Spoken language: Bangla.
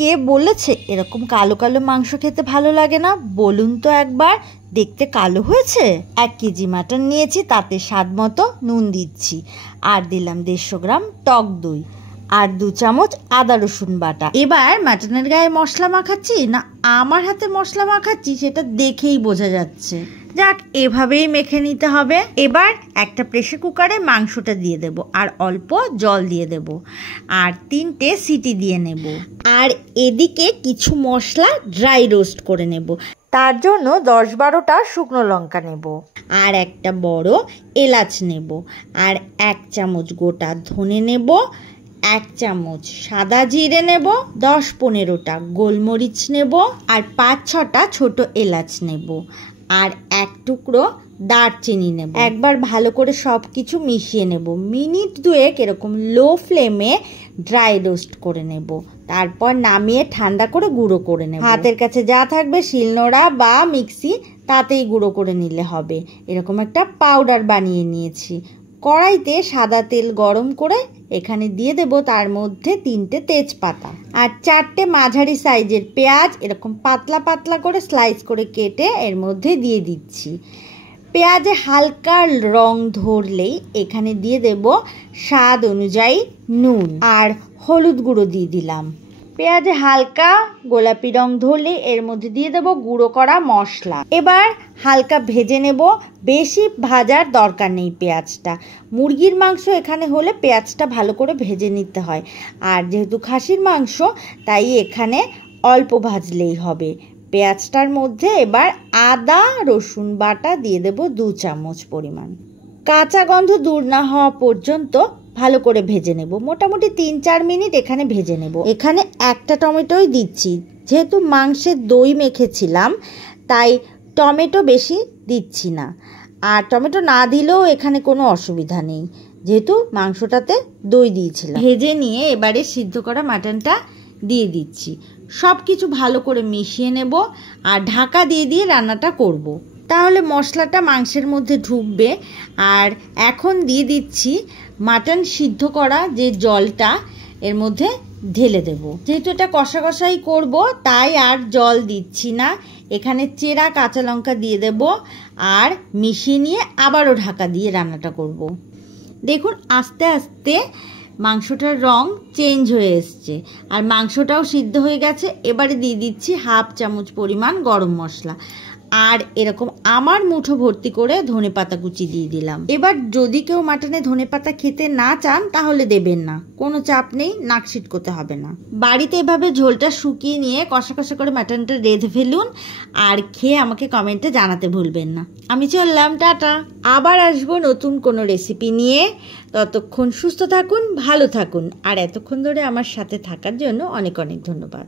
কে বলেছে এরকম কালো কালো মাংস খেতে ভালো লাগে না? বলুন তো একবার। দেখতে কালো হয়েছে। 1 কেজি মাটন নিয়েছি, তাতে স্বাদ মতো নুন দিচ্ছি, আর দিলাম 150 গ্রাম টক দই, আর 2 চামচ আদা রসুন বাটা। এবার মাটনের গায়ে মশলা মাখাচ্ছি না আমার হাতে মশলা মাখাচ্ছি সেটা দেখেই বোঝা যাচ্ছে। যাক, এভাবেই মেখে নিতে হবে। এবার একটা প্রেসার কুকারে মাংসটা দিয়ে দেব, আর অল্প জল দিয়ে দেব, আর 3টে সিটি দিয়ে নেব। আর এদিকে কিছু মশলা ড্রাই রোস্ট করে নেব। তার জন্য 10-12টা শুকনো লঙ্কা নেব, আর একটা বড় এলাচ নেব, আর 1 চামচ গোটা ধনে নেব, 1 চামচ সাদা জিরে নেব, 10-15টা গোলমরিচ নেব, আর 5-6টা ছোট এলাচ নেব, আর 1 টুকরো দারচিনি নেব। একবার ভালো করে সব কিছু মিশিয়ে নেব। মিনিট 2 এরকম লো ফ্লেমে ড্রাই রোস্ট করে নেব। তারপর নামিয়ে ঠান্ডা করে গুঁড়ো করে নেব। হাতের কাছে যা থাকবে, শিলনোড়া বা মিক্সি, তাতেই গুঁড়ো করে নিলে হবে। এরকম একটা পাউডার বানিয়ে নিয়েছি। কড়াইতে সাদা তেল গরম করে এখানে দিয়ে দেব তার মধ্যে 3টে তেজপাতা, আর 4টে মাঝারি সাইজের পেঁয়াজ এরকম পাতলা পাতলা করে স্লাইস করে কেটে এর মধ্যে দিয়ে দিচ্ছি। পেঁয়াজে হালকা রং ধরলেই এখানে দিয়ে দেব স্বাদ অনুযায়ী নুন, আর হলুদ গুঁড়ো দিয়ে দিলাম। পেঁয়াজে হালকা গোলাপি রং ধরলে এর মধ্যে দিয়ে দেব গুঁড়ো করা মশলা। এবার হালকা ভেজে নেব, বেশি ভাজার দরকার নেই পেঁয়াজটা। মুরগির মাংস এখানে হলে পেঁয়াজটা ভালো করে ভেজে নিতে হয়, আর যেহেতু খাসির মাংস তাই এখানে অল্প ভাজলেই হবে। পেঁয়াজটার মধ্যে এবার আদা রসুন বাটা দিয়ে দেব 2 চামচ পরিমাণ। কাঁচা গন্ধ দূর না হওয়া পর্যন্ত ভালো করে ভেজে নেব। মোটামুটি 3-4 মিনিট এখানে ভেজে নেব। এখানে একটা টমেটোই দিচ্ছি, যেহেতু মাংসে দই মেখেছিলাম তাই টমেটো বেশি দিচ্ছি না। আর টমেটো না দিলেও এখানে কোনো অসুবিধা নেই, যেহেতু মাংসটাতে দই দিয়েছিলাম। ভেজে নিয়ে এবারে সিদ্ধ করা মাটনটা দিয়ে দিচ্ছি। সব কিছু ভালো করে মিশিয়ে নেব, আর ঢাকা দিয়ে দিয়ে রান্নাটা করব। তাহলে মশলাটা মাংসের মধ্যে ঢুকবে। আর এখন দিয়ে দিচ্ছি মাটন সিদ্ধ করা যে জলটা, এর মধ্যে ঢেলে দেব। যেহেতু এটা কষা কষাই করব তাই আর জল দিচ্ছি না। এখানে চেরা কাঁচা লঙ্কা দিয়ে দেব, আর মিশিয়ে নিয়ে আবারও ঢাকা দিয়ে রান্নাটা করব। দেখুন আস্তে আস্তে মাংসটার রং চেঞ্জ হয়ে এসছে, আর মাংসটাও সিদ্ধ হয়ে গেছে। এবারে দিয়ে দিচ্ছি 1/2 চামচ পরিমাণ গরম মশলা, আর এরকম আমার মুঠো ভর্তি করে ধনেপাতা কুচি দিয়ে দিলাম। এবার যদি কেউ মাটনে ধনেপাতা খেতে না চান তাহলে দেবেন না, কোনো চাপ নেই, নাক ছিটকোতে হবে না। বাড়িতে এভাবে ঝোলটা শুকিয়ে নিয়ে কষা কষা করে মাটনটা রেঁধে ফেলুন, আর খেয়ে আমাকে কমেন্টে জানাতে ভুলবেন না। আমি চললাম, টাটা। আবার আসবো নতুন কোনো রেসিপি নিয়ে। ততক্ষণ সুস্থ থাকুন, ভালো থাকুন, আর এতক্ষণ ধরে আমার সাথে থাকার জন্য অনেক অনেক ধন্যবাদ।